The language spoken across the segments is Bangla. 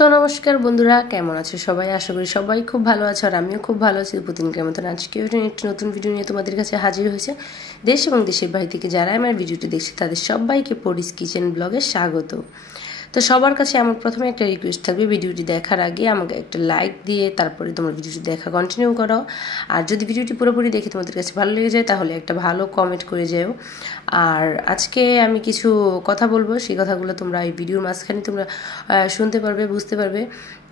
তো নমস্কার বন্ধুরা, কেমন আছো সবাই? আশা করি সবাই খুব ভালো আছো, আর আমিও খুব ভালো আছি। প্রতিদিনকার মতন আজকেও একটি নতুন ভিডিও নিয়ে তোমাদের কাছে হাজির হয়েছে। দেশ এবং দেশের বাইরে থেকে যারা আমার ভিডিওটি দেখছে তাদের সবাইকে পরিস কিচেন ব্লগে স্বাগত। তো সবার কাছে আমার প্রথমে একটা রিকোয়েস্ট থাকবে, ভিডিওটি দেখার আগে আমাকে একটা লাইক দিয়ে তারপরে তোমার ভিডিওটি দেখা কন্টিনিউ করো। আর যদি ভিডিওটি পুরোপুরি দেখে তোমাদের কাছে ভালো লেগে যায় তাহলে একটা ভালো কমেন্ট করে যেও। আর আজকে আমি কিছু কথা বলবো, সেই কথাগুলো তোমরা এই ভিডিওর মাঝখানে তোমরা শুনতে পারবে, বুঝতে পারবে।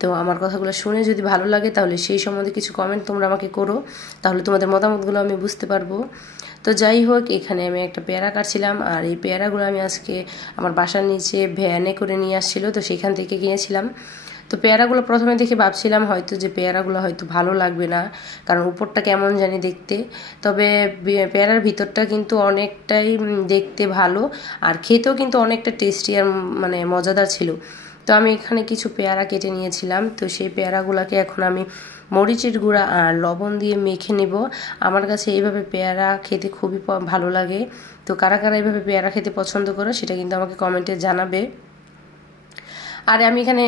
তো আমার কথাগুলো শুনে যদি ভালো লাগে তাহলে সেই সম্বন্ধে কিছু কমেন্ট তোমরা আমাকে করো, তাহলে তোমাদের মতামতগুলো আমি বুঝতে পারবো। তো যাই হোক, এখানে আমি একটা পেয়ারা কাটছিলাম, আর এই পেয়ারাগুলো আমি আজকে আমার বাসার নিচে ভ্যানে করে নিয়ে আসছিল, তো সেখান থেকে কিনেছিলাম। তো পেয়ারাগুলো প্রথমে দেখে ভাবছিলাম হয়তো যে পেয়ারাগুলো হয়তো ভালো লাগবে না, কারণ উপরটা কেমন জানি দেখতে। তবে পেয়ারার ভিতরটা কিন্তু অনেকটাই দেখতে ভালো, আর খেতেও কিন্তু অনেকটা টেস্টি আর মানে মজাদার ছিল। তো আমি এখানে কিছু পেয়ারা কেটে নিয়েছিলাম, তো সেই পেয়ারাগুলোকে এখন আমি মরিচের গুঁড়া আর লবণ দিয়ে মেখে নেব। আমার কাছে এইভাবে পেয়ারা খেতে খুবই ভালো লাগে। তো কারা কারা এইভাবে পেয়ারা খেতে পছন্দ করো সেটা কিন্তু আমাকে কমেন্টে জানাবে। আর আমি এখানে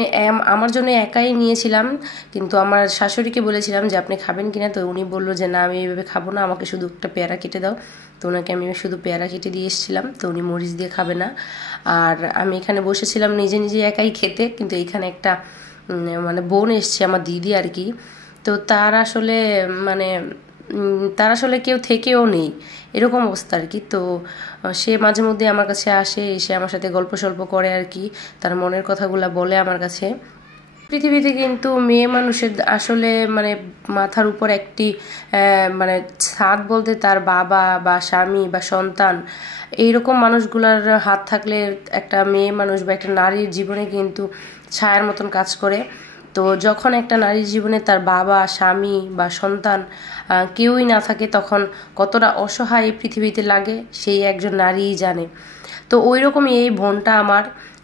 আমার জন্য একাই নিয়েছিলাম, কিন্তু আমার শাশুড়িকে বলেছিলাম যে আপনি খাবেন কিনা, তো উনি বললো যে না আমি এইভাবে খাবো না, আমাকে শুধু একটা পেয়ারা কেটে দাও। তো ওনাকে আমি শুধু পেয়ারা কেটে দিয়ে এসেছিলাম, তো উনি মরিচ দিয়ে খাবে না। আর আমি এখানে বসেছিলাম নিজে নিজে একাই খেতে, কিন্তু এখানে একটা মানে বোন এসছে, আমার দিদি আর কি। তো মানে তার আসলে কেউ থেকেও নেই, এরকম অবস্থা আর কি। তো সে মাঝে মধ্যে আমার কাছে আসে, এসে আমার সাথে গল্প সল্প করে আর কি, তার মনের কথাগুলো বলে আমার কাছে। পৃথিবীতে কিন্তু মেয়ে মানুষের আসলে মানে মাথার উপর একটি মানে ছাদ বলতে তার বাবা বা স্বামী বা সন্তান, এইরকম মানুষগুলার হাত থাকলে একটা মেয়ে মানুষ বা একটা নারীর জীবনে কিন্তু ছায়ার মতন কাজ করে। তো যখন একটা নারীর জীবনে তার বাবা, স্বামী বা সন্তান কেউই না থাকে, তখন কতটা অসহায় এই পৃথিবীতে লাগে সেই একজন নারীই জানে। তো ওই রকমই এই বোনটা আমার,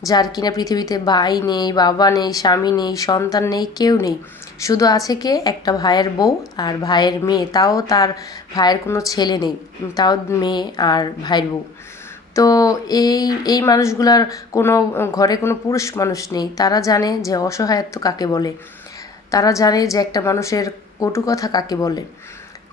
যার কিনা পৃথিবীতে ভাই নেই, বাবা নেই, স্বামী নেই, সন্তান নেই, কেউ নেই। শুধু আছে কে একটা ভাইয়ের বউ আর ভাইয়ের মেয়ে, তাও তার ভাইয়ের কোনো ছেলে নেই, তাও মেয়ে আর ভাইয়ের বউ। তো এই এই মানুষগুলার কোনো ঘরে কোনো পুরুষ মানুষ নেই, তারা জানে যে অসহায়ত্ব কাকে বলে, তারা জানে যে একটা মানুষের কটু কথা কাকে বলে।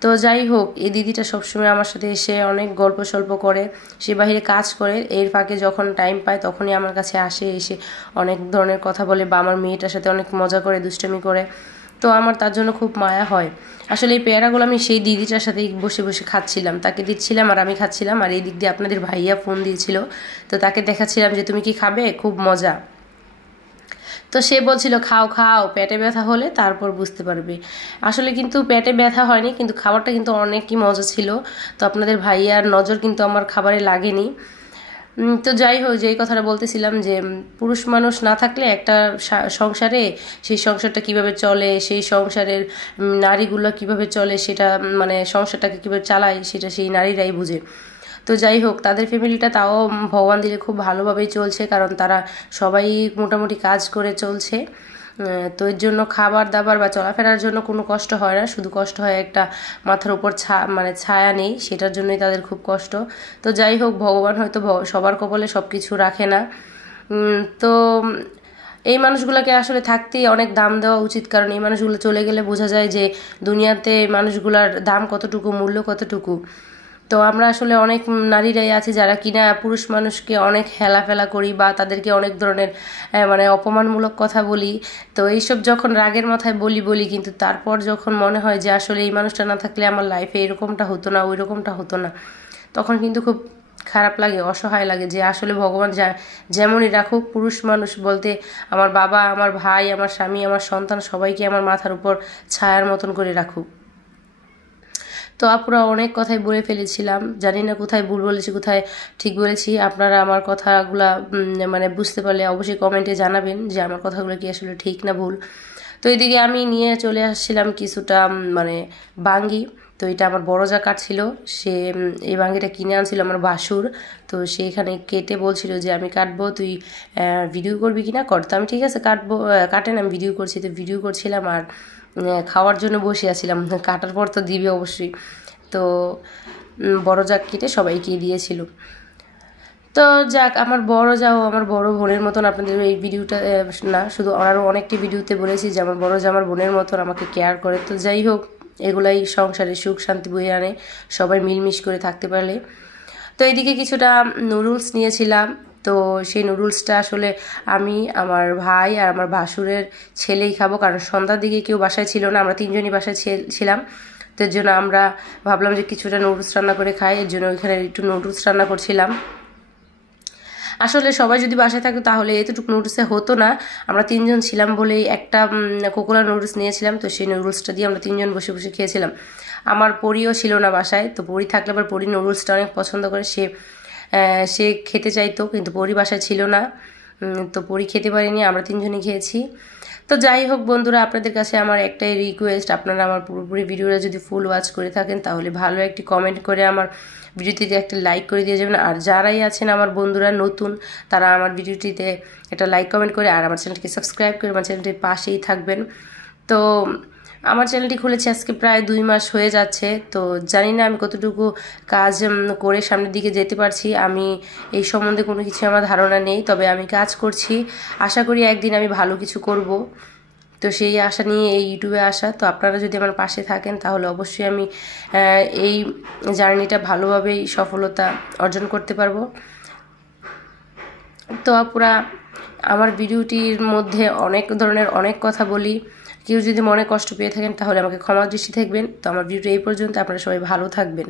তো যাই হোক, এই দিদিটা সবসময় আমার সাথে এসে অনেক গল্প সল্প করে, সে বাহিরে কাজ করে, এর ফাঁকে যখন টাইম পায় তখনই আমার কাছে আসে, এসে অনেক ধরনের কথা বলে বা আমার মেয়েটার সাথে অনেক মজা করে, দুষ্টামি করে। তো আমার তার জন্য খুব মায়া হয়। আসলে এই পেয়ারাগুলো আমি সেই দিদিটার সাথেই বসে বসে খাচ্ছিলাম, তাকে দিচ্ছিলাম আর আমি খাচ্ছিলাম। আর এই দিক দিয়ে আপনাদের ভাইয়া ফোন দিয়েছিল, তো তাকে দেখাচ্ছিলাম যে তুমি কি খাবে, খুব মজা। তো সে বলছিল খাও খাও, পেটে ব্যথা হলে তারপর বুঝতে পারবে। আসলে কিন্তু পেটে ব্যথা হয়নি, কিন্তু খাবারটা কিন্তু অনেকই মজা ছিল। তো আপনাদের ভাইয়ার নজর কিন্তু আমার খাবারে লাগেনি। তো যাই হোক, যেই কথাটা বলতেছিলাম যে পুরুষ মানুষ না থাকলে একটা সংসারে, সেই সংসারটা কিভাবে চলে, সেই সংসারের নারীগুলো কিভাবে চলে, সেটা মানে সংসারটাকে কিভাবে চালায় সেটা সেই নারীরাই বুঝে। তো যাই হোক, তাদের ফ্যামিলিটা তাও ভগবান দিলে খুব ভালোভাবেই চলছে, কারণ তারা সবাই মোটামুটি কাজ করে চলছে। তো এর জন্য খাবার দাবার বা চলাফেরার জন্য কোনো কষ্ট হয় না, শুধু কষ্ট হয় একটা মাথার উপর মানে ছায়া নেই, সেটার জন্যই তাদের খুব কষ্ট। তো যাই হোক, ভগবান হয়তো সবার কপালে সব কিছু রাখে না। তো এই মানুষগুলোকে আসলে থাকতেই অনেক দাম দেওয়া উচিত, কারণ এই মানুষগুলো চলে গেলে বোঝা যায় যে দুনিয়াতে মানুষগুলোর দাম কতটুকু, মূল্য কতটুকু। তো আমরা আসলে অনেক নারীরাই আছি যারা কিনা পুরুষ মানুষকে অনেক হেলাফেলা করি বা তাদেরকে অনেক ধরনের মানে অপমানমূলক কথা বলি। তো এইসব যখন রাগের মাথায় বলি কিন্তু তারপর যখন মনে হয় যে আসলে এই মানুষটা না থাকলে আমার লাইফে এরকমটা হতো না, ওই রকমটা হতো না, তখন কিন্তু খুব খারাপ লাগে, অসহায় লাগে যে আসলে ভগবান যেমনই রাখুক, পুরুষ মানুষ বলতে আমার বাবা, আমার ভাই, আমার স্বামী, আমার সন্তান সবাইকে আমার মাথার উপর ছায়ার মতন করে রাখুক। তো আপুরা অনেক কথাই বলে ফেলেছিলাম, জানি না কোথায় ভুল বলেছি কোথায় ঠিক বলেছি। আপনারা আমার কথাগুলা মানে বুঝতে পারলে অবশ্যই কমেন্টে জানাবেন যে আমার কথাগুলো কি আসলে ঠিক না ভুল। তো এদিকে আমি নিয়ে চলে আসছিলাম কিছুটা মানে বাঙ্গি। তো এটা আমার বড় যা কাটছিল, সে এই বাঙ্গিটা কিনে আনছিল আমার বাসুর। তো সেখানে কেটে বলছিল যে আমি কাটবো, তুই ভিডিও করবি কিনা কর। তো আমি ঠিক আছে কাটবো, কাটেন, আমি ভিডিও করছি। তো ভিডিও করছিলাম আর খাওয়ার জন্য বসে আছিলাম, কাটার পর তো দিবে অবশ্যই। তো বড় জাগ কেটে সবাইকে দিয়েছিল। তো যাক, আমার বড় যাও আমার বড় বোনের মতন, আপনাদের এই ভিডিওটা না শুধু আরও অনেকটি ভিডিওতে বলেছি যে আমার বড় যা আমার বোনের মতন আমাকে কেয়ার করে। তো যাই হোক, এগুলাই সংসারে সুখ শান্তি বয়ে আনে, সবাই মিলমিশ করে থাকতে পারলে। তো এইদিকে কিছুটা নুডলস নিয়েছিলাম। তো সেই নুডলসটা আসলে আমি, আমার ভাই আর আমার ভাসুরের ছেলেই খাবো, কারণ সন্ধ্যার দিকে কেউ বাসায় ছিল না, আমরা তিনজনই বাসায় ছিলাম। তো এর জন্য আমরা ভাবলাম যে কিছুটা নুডলস রান্না করে খাই, এর জন্য ওইখানে একটু নুডলস রান্না করছিলাম। আসলে সবাই যদি বাসায় থাকতো তাহলে এতটুকু নুডলসে হতো না, আমরা তিনজন ছিলাম বলেই একটা কোকোলা নুডলস নিয়েছিলাম। তো সেই নুডলসটা দিয়ে আমরা তিনজন বসে বসে খেয়েছিলাম। আমার পরিও ছিল না বাসায়, তো পরি থাকলে আবার পরি নুডলসটা অনেক পছন্দ করে, সে খেতে চাইতো, কিন্তু পরি বাসায় ছিল না, তো পরি খেতে পারিনি, আমরা তিনজনই খেয়েছি। তো যাই হোক বন্ধুরা, আপনাদের কাছে আমার একটাই রিকোয়েস্ট, আপনারা আমার পুরোপুরি ভিডিওটা যদি ফুল ওয়াচ করে থাকেন তাহলে ভালো একটি কমেন্ট করে আমার ভিডিওটিতে একটা লাইক করে দিয়ে যাবেন। আর যারাই আছেন আমার বন্ধুরা নতুন, তারা আমার ভিডিওটিতে একটা লাইক কমেন্ট করে আর আমার চ্যানেলটিকে সাবস্ক্রাইব করে আমার চ্যানেলটির পাশেই থাকবেন। তো আমার চ্যানেলটি খুলেছে আজকে প্রায় 2 মাস হয়ে যাচ্ছে। তো জানি না আমি কতটুকু কাজ করে সামনের দিকে যেতে পারছি, আমি এই সম্বন্ধে কোনো কিছু আমার ধারণা নেই, তবে আমি কাজ করছি, আশা করি একদিন আমি ভালো কিছু করব। তো সেই আশা নিয়ে এই ইউটিউবে আসা। তো আপনারা যদি আমার পাশে থাকেন তাহলে অবশ্যই আমি এই জার্নিটা ভালোভাবেই সফলতা অর্জন করতে পারবো। তো আপুরা, আমার ভিডিওটির মধ্যে অনেক ধরনের অনেক কথা বলি, কেউ যদি মনে কষ্ট পেয়ে থাকেন তাহলে আমাকে ক্ষমা দৃষ্টি থাকবেন। তো আমার ভিডিও এই পর্যন্ত, আপনারা সবাই ভালো থাকবেন।